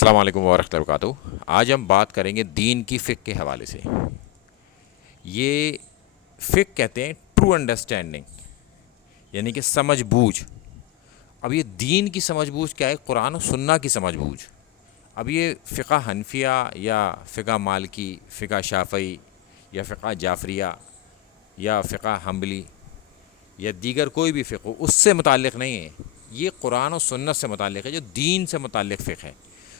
السلام علیکم ورحمۃ اللہ وبرکاتہ۔ آج ہم بات کریں گے دین کی فقہ کے حوالے سے۔ یہ فقہ کہتے ہیں ٹرو انڈرسٹینڈنگ، یعنی کہ سمجھ بوجھ۔ اب یہ دین کی سمجھ بوجھ کیا ہے؟ قرآن و سنہ کی سمجھ بوجھ۔ اب یہ فقہ حنفیہ یا فقہ مالکی، فقہ شافعی یا فقہ جعفریہ یا فقہ حنبلی یا دیگر کوئی بھی فقہ اس سے متعلق نہیں ہے۔ یہ قرآن و سنت سے متعلق ہے، جو دین سے متعلق فقہ ہے،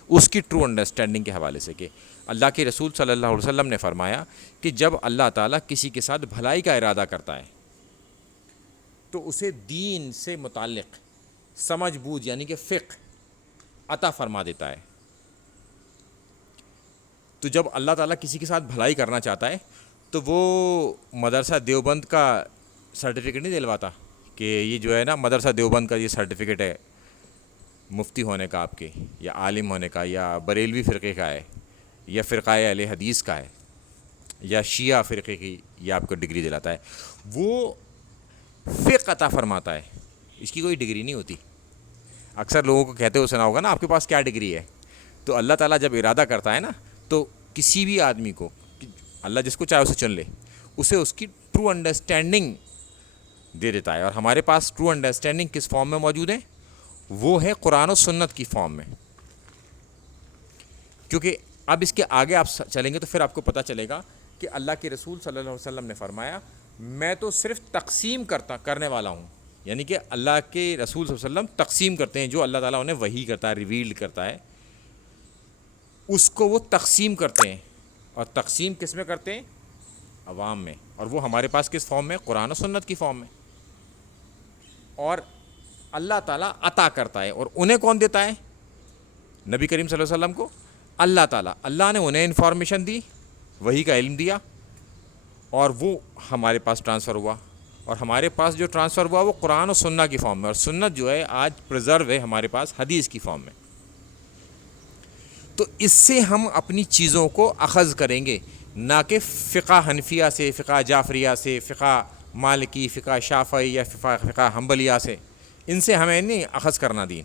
اس کی ٹرو انڈرسٹینڈنگ کے حوالے سے کہ اللہ کے رسول صلی اللہ علیہ وسلم نے فرمایا کہ جب اللہ تعالیٰ کسی کے ساتھ بھلائی کا ارادہ کرتا ہے تو اسے دین سے متعلق سمجھ بوجھ یعنی کہ فقہ عطا فرما دیتا ہے۔ تو جب اللہ تعالیٰ کسی کے ساتھ بھلائی کرنا چاہتا ہے تو وہ مدرسہ دیوبند کا سرٹیفکیٹ نہیں دلواتا کہ یہ جو ہے نا مدرسہ دیوبند کا یہ سرٹیفکیٹ ہے مفتی ہونے کا آپ کے، یا عالم ہونے کا، یا بریلوی فرقے کا ہے، یا فرقہ اہل حدیث کا ہے، یا شیعہ فرقے کی یہ آپ کو ڈگری دلاتا ہے۔ وہ فقہ عطا فرماتا ہے، اس کی کوئی ڈگری نہیں ہوتی۔ اکثر لوگوں کو کہتے ہو سنا ہوگا نا آپ کے پاس کیا ڈگری ہے؟ تو اللہ تعالیٰ جب ارادہ کرتا ہے نا تو کسی بھی آدمی کو، اللہ جس کو چاہے اسے چن لے، اسے اس کی ٹرو انڈرسٹینڈنگ دے دیتا ہے۔ اور ہمارے پاس ٹرو انڈرسٹینڈنگ کس فارم میں موجود ہے؟ وہ ہے قرآن و سنت کی فارم میں۔ کیونکہ اب اس کے آگے آپ چلیں گے تو پھر آپ کو پتہ چلے گا کہ اللہ کے رسول صلی اللہ علیہ وسلم نے فرمایا میں تو صرف تقسیم کرنے والا ہوں، یعنی کہ اللہ کے رسول صلی اللہ علیہ وسلم تقسیم کرتے ہیں، جو اللہ تعالیٰ انہیں وحی کرتا ہے، ریویلڈ کرتا ہے، اس کو وہ تقسیم کرتے ہیں۔ اور تقسیم کس میں کرتے ہیں؟ عوام میں۔ اور وہ ہمارے پاس کس فارم میں؟ قرآن و سنت کی فارم میں۔ اور اللہ تعالیٰ عطا کرتا ہے، اور انہیں کون دیتا ہے؟ نبی کریم صلی اللہ علیہ وسلم کو اللہ تعالیٰ، اللہ نے انہیں انفارمیشن دی، وحی کا علم دیا، اور وہ ہمارے پاس ٹرانسفر ہوا۔ اور ہمارے پاس جو ٹرانسفر ہوا وہ قرآن و سنت کی فارم میں، اور سنت جو ہے آج پریزرو ہے ہمارے پاس حدیث کی فارم میں۔ تو اس سے ہم اپنی چیزوں کو اخذ کریں گے، نہ کہ فقہ حنفیہ سے، فقہ جعفریہ سے، فقہ مالکی، فقہ شافعی یا فقہ حنبلیہ سے۔ ان سے ہمیں نہیں اخذ کرنا، دین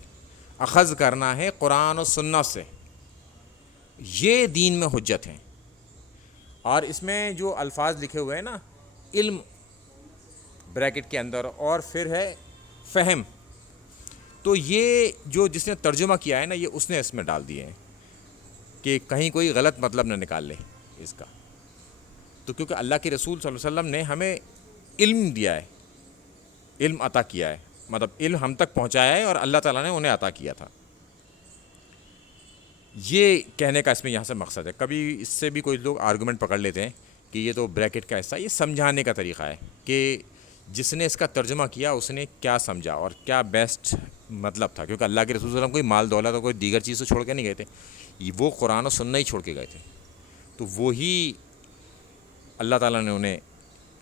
اخذ کرنا ہے قرآن و سنت سے۔ یہ دین میں حجت ہیں۔ اور اس میں جو الفاظ لکھے ہوئے ہیں نا، علم بریکٹ کے اندر، اور پھر ہے فہم، تو یہ جو جس نے ترجمہ کیا ہے نا، یہ اس نے اس میں ڈال دیے ہیں کہ کہیں کوئی غلط مطلب نہ نکال لے اس کا۔ تو کیونکہ اللہ کے رسول صلی اللہ علیہ وسلم نے ہمیں علم دیا ہے، علم عطا کیا ہے، مطلب علم ہم تک پہنچایا ہے، اور اللہ تعالیٰ نے انہیں عطا کیا تھا۔ یہ کہنے کا اس میں یہاں سے مقصد ہے۔ کبھی اس سے بھی کوئی لوگ آرگومنٹ پکڑ لیتے ہیں کہ یہ تو بریکٹ کا حصہ، یہ سمجھانے کا طریقہ ہے کہ جس نے اس کا ترجمہ کیا اس نے کیا سمجھا اور کیا بیسٹ مطلب تھا، کیونکہ اللہ کے رسول صلی اللہ علیہ وسلم کوئی مال دولت اور کوئی دیگر چیز تو چھوڑ کے نہیں گئے تھے، وہ قرآن و سنت ہی چھوڑ کے گئے تھے۔ تو وہی اللہ تعالیٰ نے انہیں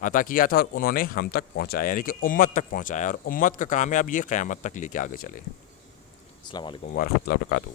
عطا کیا تھا، اور انہوں نے ہم تک پہنچایا، یعنی کہ امت تک پہنچایا، اور امت کا کام ہے اب یہ قیامت تک لے کے آگے چلے۔ السلام علیکم ورحمۃ اللہ وبرکاتہ۔